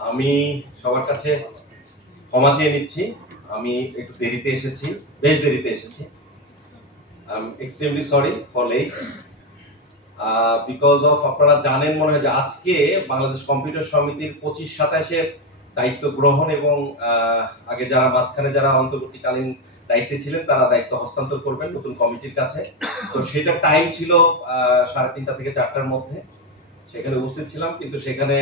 আমি সবার কাছে ক্ষমা চেয়ে নিচ্ছি। আমি একটু দেরিতে এসেছি বেশ দেরিতে এসেছি। Extremely sorry for because of আপনারা জানেন মনে হয় যে আজকে বাংলাদেশ কম্পিউটার সমিতির পঁচিশ সাতাশের দায়িত্ব গ্রহণ এবং আহ, আগে যারা মাঝখানে যারা অন্তর্বর্তীকালীন দায়িত্বে ছিলেন, তারা দায়িত্ব হস্তান্তর করবেন নতুন কমিটির কাছে। তো সেটা টাইম ছিল সাড়ে তিনটা থেকে চারটার মধ্যে। সেখানে উপস্থিত ছিলাম, কিন্তু সেখানে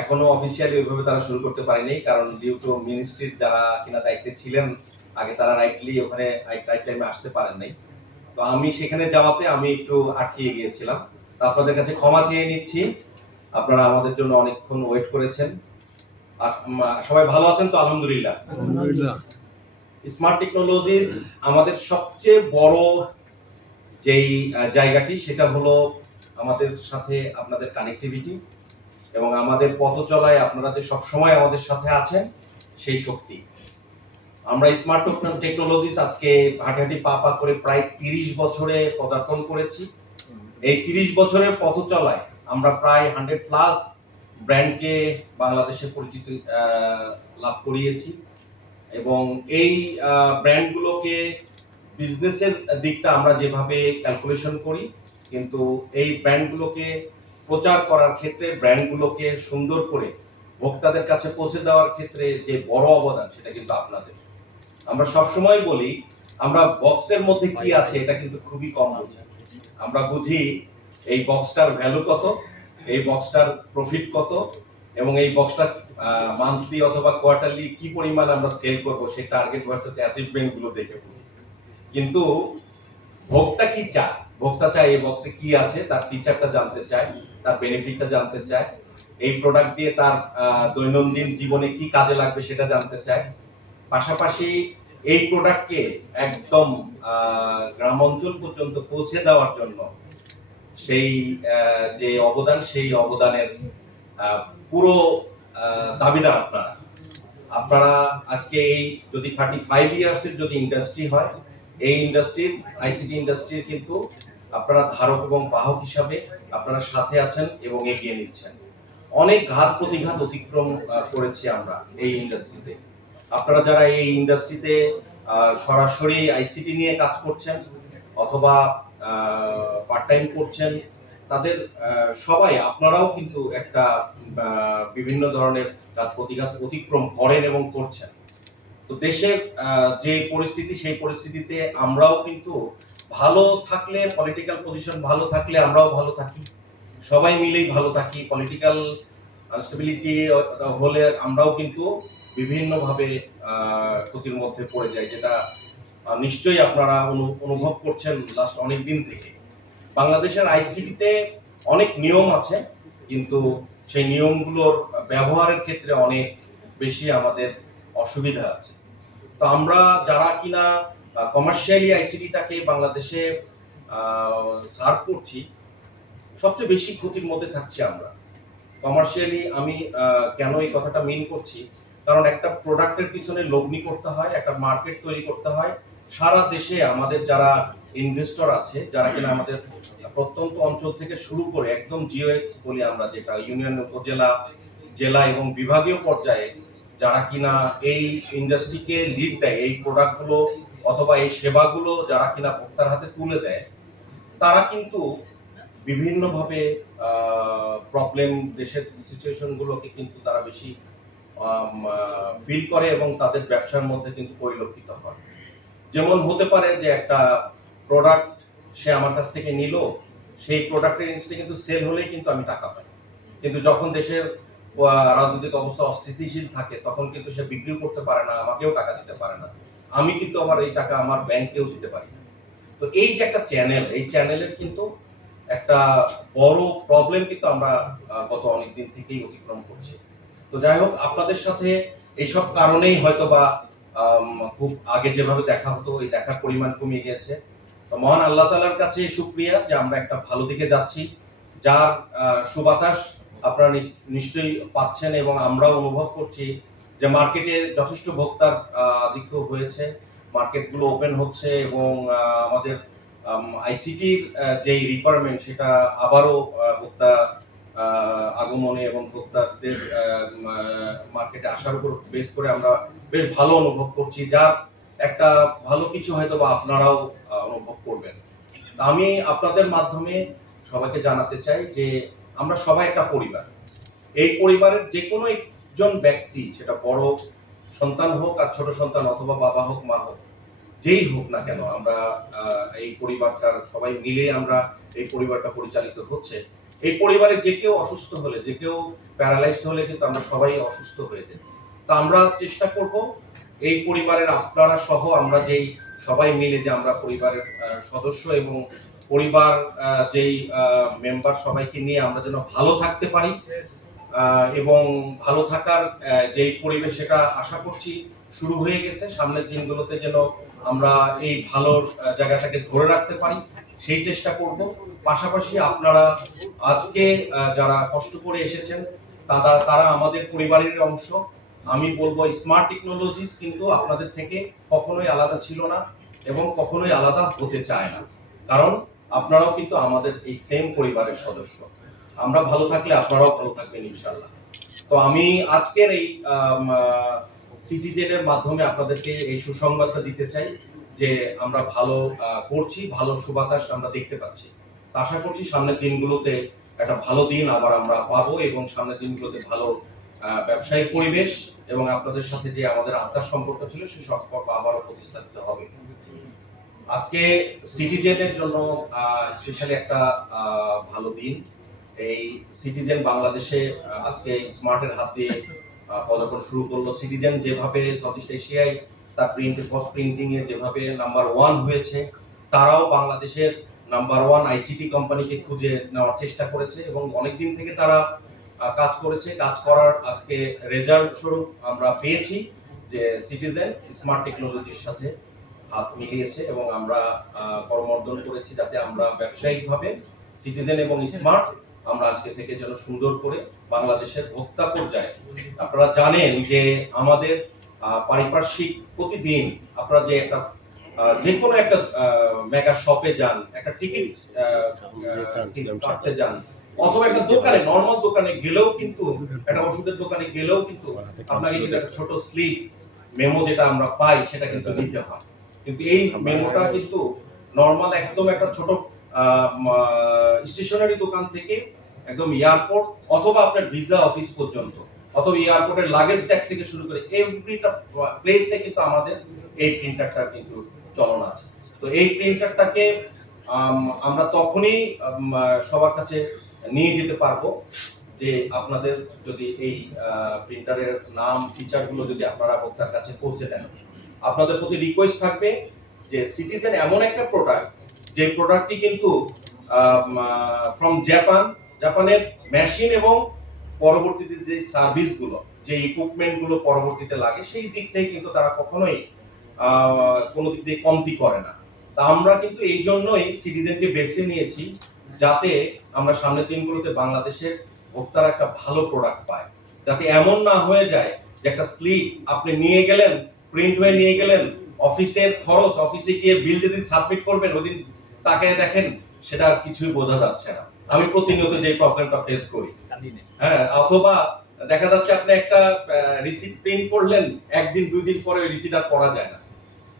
এখনও অফিসিয়ালি ওইভাবে তারা শুরু করতে পারেনি, কারণ ডিউ টু মিনিস্ট্রির যারা কিনা দায়িত্বে ছিলেন, আগে তারা রাইটলি ওখানে টাইমে আসতে পারেন নাই। তো আমি সেখানে যাওয়াতে আমি একটু আটকিয়ে গিয়েছিলাম। তো আপনাদের কাছে ক্ষমা চেয়ে নিচ্ছি। আপনারা আমাদের জন্য অনেকক্ষণ ওয়েট করেছেন। সবাই ভালো আছেন তো? আলহামদুলিল্লাহ। স্মার্ট টেকনোলজিস আমাদের সবচেয়ে বড় যেই জায়গাটি, সেটা হলো আমাদের সাথে আপনাদের কানেক্টিভিটি এবং আমাদের পথ চলায় আপনারা যে সবসময় আমাদের সাথে আছেন, সেই শক্তি। আমরা স্মার্ট টেকনোলজিস আজকে হাঁটাহাঁটি পা পা করে প্রায় তিরিশ বছরে পদার্পণ করেছি। এই তিরিশ বছরের পথ চলায় আমরা প্রায় হান্ড্রেড প্লাস ব্র্যান্ডকে বাংলাদেশে পরিচিতি লাভ করিয়েছি। এবং এই ব্র্যান্ডগুলোকে বিজনেসের দিকটা আমরা যেভাবে ক্যালকুলেশন করি, কিন্তু এই ব্র্যান্ডগুলোকে প্রচার করার ক্ষেত্রে ব্র্যান্ডগুলোকে সুন্দর করে ভোক্তাদের কাছে পৌঁছে দেওয়ার ক্ষেত্রে যে বড় অবদান, সেটা কিন্তু আপনাদের। আমরা সবসময় বলি, আমরা বক্সের মধ্যে কি আছে, এটা কিন্তু খুবই কম বুঝি। আমরা বুঝি এই বক্সটার ভ্যালু কত, এই বক্সটার প্রফিট কত, এবং এই বক্সটা মান্থলি অথবা কোয়ার্টারলি কি পরিমাণ আমরা সেল করব সেই টার্গেট ভার্সেস অ্যাচিভমেন্টগুলো দেখে বুঝি। কিন্তু ভোক্তা কি চায়? ভোক্তা চায় এই বক্সে কি আছে, তার ফিচারটা জানতে চায়, তার বেনিফিটটা জানতে চায়, এই প্রোডাক্ট দিয়ে তার দৈনন্দিন জীবনে কি কাজে লাগবে সেটা জানতে চায়। পাশাপাশি এই প্রোডাক্টকে একদম গ্রাম অঞ্চল পর্যন্ত পৌঁছে দেওয়ার জন্য সেই যে অবদান, সেই অবদানের পুরো দাবিদার আপনারা। আপনারা আজকে এই যদি থার্টি ফাইভ ইয়ার্সের যদি ইন্ডাস্ট্রি হয়, এই ইন্ডাস্ট্রির আইসিটি ইন্ডাস্ট্রির কিন্তু আপনারা ধারক এবং বাহক হিসাবে আপনারা সাথে আছেন এবং এগিয়ে নিচ্ছেন। অনেক ঘাত প্রতিঘাত অতিক্রম করেছি আমরা এই ইন্ডাস্ট্রিতে আপনারা যারা এই ইন্ডাস্ট্রিতে সরাসরি আইসিটি নিয়ে কাজ করছেন অথবা পার্ট টাইম করছেন তাদের সবাই, আপনারাও কিন্তু একটা বিভিন্ন ধরনের ঘাত প্রতিঘাত অতিক্রম করেন এবং করছেন। তো দেশের যে পরিস্থিতি, সেই পরিস্থিতিতে আমরাও কিন্তু ভালো থাকলে পলিটিক্যাল পজিশন ভালো থাকলে আমরাও ভালো থাকি। সবাই মিলেই ভালো থাকি। পলিটিক্যাল স্টেবিলিটি হলে আমরাও কিন্তু বিভিন্নভাবে ক্ষতির মধ্যে পড়ে যাই, যেটা নিশ্চয়ই আপনারা অনু- অনুভব করছেন লাস্ট অনেক দিন থেকে। বাংলাদেশের আইসিটিতে অনেক নিয়ম আছে, কিন্তু সেই নিয়মগুলোর ব্যবহারের ক্ষেত্রে অনেক বেশি আমাদের অসুবিধা আছে। তো আমরা যারা কিনা কমার্শিয়ালি আইসিটিটাকে বাংলাদেশে সার্ভ করছি, সবচেয়ে বেশি ক্ষতির মধ্যে থাকছি আমরা। কমার্শিয়ালি আমি কেন এই কথাটা মিন করছি? কারণ একটা প্রোডাক্টের পিছনে লগ্নি করতে হয়, একটা মার্কেট তৈরি করতে হয়। সারা দেশে আমাদের যারা ইনভেস্টর আছে যারা কিনা আমাদের প্রত্যন্ত অঞ্চল থেকে শুরু করে একদম জিওএক্স বলি আমরা যেটা ইউনিয়ন, উপজেলা, জেলা এবং বিভাগীয় পর্যায়ে যারা কিনা এই ইন্ডাস্ট্রিকে লিড দেয়, এই প্রোডাক্টগুলো অথবা এই সেবাগুলো যারা কিনা ভোক্তার হাতে তুলে দেয়, তারা কিন্তু বিভিন্নভাবে প্রবলেম দেশের সিচুয়েশনগুলোকে কিন্তু তারা বেশি ফিল করে এবং তাদের ব্যবসার মধ্যে কিন্তু পরিলক্ষিত হয়। যেমন হতে পারে যে একটা প্রোডাক্ট সে আমার কাছ থেকে নিল, সেই প্রোডাক্টের ইনস্টে কিন্তু সেল হলেই কিন্তু আমি টাকা পাই। কিন্তু যখন দেশের রাজনৈতিক অবস্থা অস্থিতিশীল থাকে, তখন কিন্তু সে বিক্রিও করতে পারে না, আমাকেও টাকা দিতে পারে না। আমি কিন্তু আমার এই টাকা আমার ব্যাংকেও দিতে পারি না। তো এই যে একটা চ্যানেল এই চ্যানেলের কিন্তু একটা বড় প্রবলেম কিন্তু আমরা গত অনেক দিন থেকেই অতিক্রম করছি। তো যাই হোক, আপনাদের সাথে এইসব কারণেই হয়তো বা খুব আগে যেভাবে দেখা হতো, এই দেখার পরিমাণ কমে গিয়েছে। মহান আল্লাহ তালার কাছে শুক্রিয়া যে আমরা একটা ভালো দিকে যাচ্ছি। যার সুবাতাস আপনারা নিশ- নিশ্চয়ই পাচ্ছেন এবং আমরাও অনুভব করছি যে মার্কেটে যথেষ্ট ভোক্তার আধিক্য হয়েছে। মার্কেটগুলো ওপেন হচ্ছে এবং আমাদের আইসিটির যেই রিকোয়ারমেন্ট সেটা আবারও ভোক্তা আগমনে এবং ভোক্তাদের মার্কেটে আসার উপর বেস করে আমরা বেশ ভালো অনুভব করছি। যার একটা ভালো কিছু হয়তো বা আপনারাও অনুভব করবেন। আমি আপনাদের মাধ্যমে সবাইকে জানাতে চাই যে আমরা সবাই একটা পরিবার। এই পরিবারের যে কোনো একজন ব্যক্তি, সেটা বড় সন্তান হোক আর ছোট সন্তান অথবা বাবা হোক, মা হোক, যেই হোক না কেন, আমরা এই পরিবারটার সবাই মিলে আমরা এই পরিবারটা পরিচালিত হচ্ছে। এই পরিবারে যে কেউ অসুস্থ হলে, যে কেউ প্যারালাইজড হলে কিন্তু আমরা সবাই অসুস্থ হয়ে যাই। তা আমরা চেষ্টা করব এই পরিবারের আপনারা সহ আমরা যেই সবাই মিলে যে আমরা পরিবারের সদস্য এবং পরিবার যেই মেম্বার সবাইকে নিয়ে আমরা যেন ভালো থাকতে পারি এবং ভালো থাকার যেই পরিবেশ সেটা আশা করছি শুরু হয়ে গেছে। সামনের দিনগুলোতে যেন আমরা এই ভালো জায়গাটাকে ধরে রাখতে পারি, সেই চেষ্টা করব। পাশাপাশি আপনারা আজকে যারা কষ্ট করে এসেছেন তারা তারা আমাদের পরিবারের অংশ। আমি বলব স্মার্ট টেকনোলজিস কিন্তু আপনাদের থেকে কখনোই আলাদা ছিল না এবং কখনোই আলাদা হতে চায় না। কারণ আপনারাও কিন্তু আমাদের এই সেম পরিবারের সদস্য। আমরা ভালো থাকলে আপনারাও ভালো থাকবেন ইনশাল্লাহ তো আমি আজকের এই সিটিজেনের মাধ্যমে আপনাদেরকে এই সুসংবাদটা দিতে চাই যে আমরা ভালো করছি, ভালো সুবাতাস আমরা দেখতে পাচ্ছি। আশা করছি সামনের দিনগুলোতে একটা ভালো দিন আবার আমরা পাবো এবং সামনের দিনগুলোতে ভালো ব্যবসায়িক পরিবেশ এবং আপনাদের সাথে যে আমাদের আত্মার সম্পর্ক ছিল সেই সম্পর্ক আবারও প্রতিস্থাপিত হবে। আজকে সিটিজেনের জন্য স্পেশালি একটা ভালো দিন। এই সিটিজেন বাংলাদেশে আজকে স্মার্টের হাত পদার্পণ শুরু করল। সিটিজেন যেভাবে সাউথ ইস্ট এশিয়ায় তার প্রিন্ট পোস্ট প্রিন্টিং এ যেভাবে নাম্বার ওয়ান হয়েছে, তারাও বাংলাদেশের নাম্বার ওয়ান আইসিটি কোম্পানিকে খুঁজে নেওয়ার চেষ্টা করেছে এবং অনেক দিন থেকে তারা কাজ করেছে। কাজ করার আজকে রেজাল্ট স্বরূপ আমরা পেয়েছি যে সিটিজেন স্মার্ট টেকনোলজির সাথে হাত মিলিয়েছে এবং আমরা আহ, করমর্দন করেছি যাতে আমরা ব্যবসায়িকভাবে সিটিজেন এবং স্মার্ট আমরা আজকে থেকে যেন সুন্দর করে বাংলাদেশের ভোক্তা পর্যায়ে আপনারা জানেন যে আমাদের পারিপার্শ্বিক প্রতিদিন আপনারা যে একটা যে কোনো একটা মেগা শপে যান একটা টিকিট কাটতে যান অথবা একটা দোকানে নর্মাল দোকানে গেলেও কিন্তু একটা ওষুধের দোকানে গেলেও কিন্তু আপনাকে কিন্তু একটা ছোট স্লিপ মেমো যেটা আমরা পাই সেটা কিন্তু নিতে হয়। কিন্তু এই মেমোটা কিন্তু নর্মাল একদম একটা ছোট স্টেশনারি দোকান থেকে একদম এয়ারপোর্ট অথবা আপনার ভিসা অফিস পর্যন্ত অথবা এয়ারপোর্টের লাগেজ ট্যাগ থেকে শুরু করে এভরিটা প্লেসে কিন্তু আমাদের এই প্রিন্টারটার কিন্তু চলন আছে। তো এই প্রিন্টারটাকে আমরা তখনই সবার কাছে নিয়ে যেতে পারব। যে আপনাদের যদি এই প্রিন্টারের নাম ফিচারগুলো যদি আপনারা ভোক্তার কাছে পৌঁছে দেন। আপনাদের প্রতি রিকোয়েস্ট থাকবে যে সিটিজেন এমন একটা প্রোডাক্ট যে প্রোডাক্টটি কিন্তু ফ্রম জাপান জাপানের মেশিন এবং পরবর্তীতে যে সার্ভিসগুলো যে ইকুইপমেন্টগুলো পরবর্তীতে লাগে, সেই দিক থেকে কিন্তু তারা কখনোই কোনো দিক দিয়ে কমতি করে না। তা আমরা কিন্তু এই জন্যই সিটিজেনকে বেছে নিয়েছি যাতে আমরা সামনের দিনগুলোতে বাংলাদেশের ভোক্তারা একটা ভালো প্রোডাক্ট পায়। যাতে এমন না হয়ে যায় যে একটা স্লিপ আপনি নিয়ে গেলেন প্রিন্ট হয়ে নিয়ে গেলেন, অফিসের খরচ, অফিসে গিয়ে বিল যেদিন সাবমিট করবেন, ওদিন তাকে দেখেন, সেটা আর কিছুই বোঝা যাচ্ছে না। আমি প্রতিনিয়ত যে প্রবলেমটা ফেস করি। হ্যাঁ অথবা দেখা যাচ্ছে আপনি একটা রিসিপ্ট প্রিন্ট করলেন, একদিন, দুই দিন পরে ওই রিসিপ্ট আর পড়া যায় না।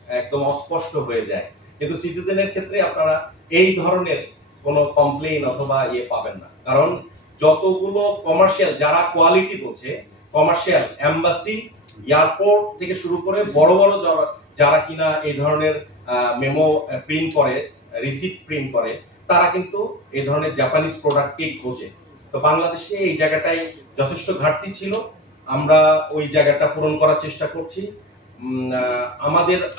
একদম অস্পষ্ট হয়ে যায়। কিন্তু সিটিজেনের ক্ষেত্রে আপনারা এই ধরনের কোনো কমপ্লেন অথবা ইয়ে পাবেন না। কারণ যতগুলো কমার্শিয়াল যারা কোয়ালিটি বোঝে কমার্শিয়াল এম্বাসি এয়ারপোর্ট থেকে শুরু করে বড় বড় যারা- কিনা এই ধরনের মেমো প্রিন্ট করে রিসিপ্ট প্রিন্ট করে, তারা কিন্তু এই ধরনের জাপানিজ প্রোডাক্টকেই খোঁজে। তো বাংলাদেশে এই জায়গাটায় যথেষ্ট ঘাটতি ছিল। আমরা ওই জায়গাটা পূরণ করার চেষ্টা করছি। আমাদের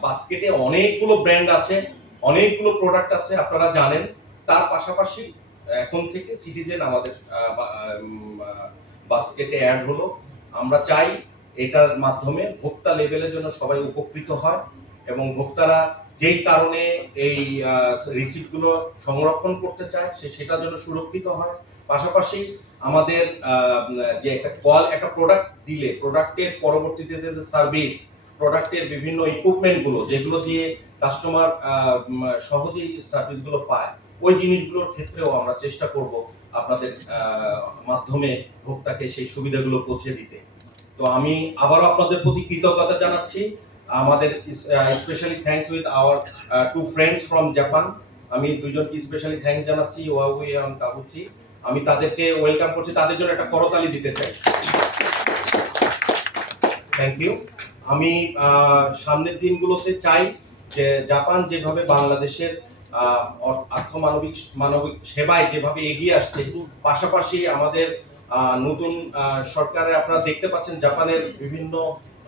বাস্কেটে অনেকগুলো ব্র্যান্ড আছে। অনেকগুলো প্রোডাক্ট আছে, আপনারা জানেন। তার পাশাপাশি এখন থেকে সিটিজেন আমাদের বাস্কেটে অ্যাড হলো। আমরা চাই এটার মাধ্যমে ভোক্তা লেভেলের জন্য সবাই উপকৃত হয় এবং ভোক্তারা যেই কারণে এই রিসিপ্টগুলো সংরক্ষণ করতে চায়, সে সেটার জন্য সুরক্ষিত হয়। পাশাপাশি আমাদের যে একটা কল একটা প্রোডাক্ট দিলে প্রোডাক্টের পরবর্তীতে যে সার্ভিস প্রোডাক্টের বিভিন্ন ইকুইপমেন্টগুলো যেগুলো দিয়ে কাস্টমার সহজেই সার্ভিসগুলো পায়, ওই জিনিসগুলোর ক্ষেত্রেও আমরা চেষ্টা করব আপনাদের মাধ্যমে ভোক্তাকে সেই সুবিধাগুলো পৌঁছে দিতে। তো আমি আবারও আপনাদের প্রতি কৃতজ্ঞতা জানাচ্ছি। আমাদের specially thanks with our two friends from Japan আমি দুজনকে স্পেশালি থ্যাঙ্কস জানাচ্ছি ওয়াউই এবং কাবুচি আমি তাদেরকে ওয়েলকাম করছি, তাদের জন্য একটা করতালি দিতে চাই। থ্যাংক ইউ আমি সামনের দিনগুলোতে চাই যে জাপান যেভাবে বাংলাদেশের আর্থমানবিক, মানবিক সেবায় যেভাবে এগিয়ে আসছে, পাশাপাশি আমাদের নতুন সরকারে আপনারা দেখতে পাচ্ছেন জাপানের বিভিন্ন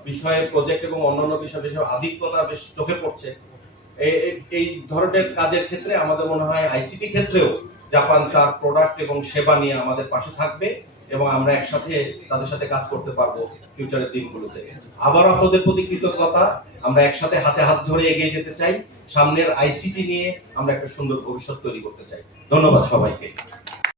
বিষয়ে প্রজেক্ট এবং অন্যান্য বিষয় বিষয়ে আধিক্যতা বেশ চোখে পড়ছে। এই ধরনের কাজের ক্ষেত্রে আমাদের মনে হয় আইসিটি ক্ষেত্রেও জাপান তার প্রোডাক্ট এবং সেবা নিয়ে আমাদের পাশে থাকবে। এবং আমরা একসাথে তাদের সাথে কাজ করতে পারব ফিউচারের দিনগুলোতে। আবার আপনাদের প্রতি কৃতজ্ঞতা। আমরা একসাথে হাতে হাত ধরে এগিয়ে যেতে চাই। সামনের আইসিটি নিয়ে আমরা একটা সুন্দর ভবিষ্যৎ তৈরি করতে চাই। ধন্যবাদ সবাইকে।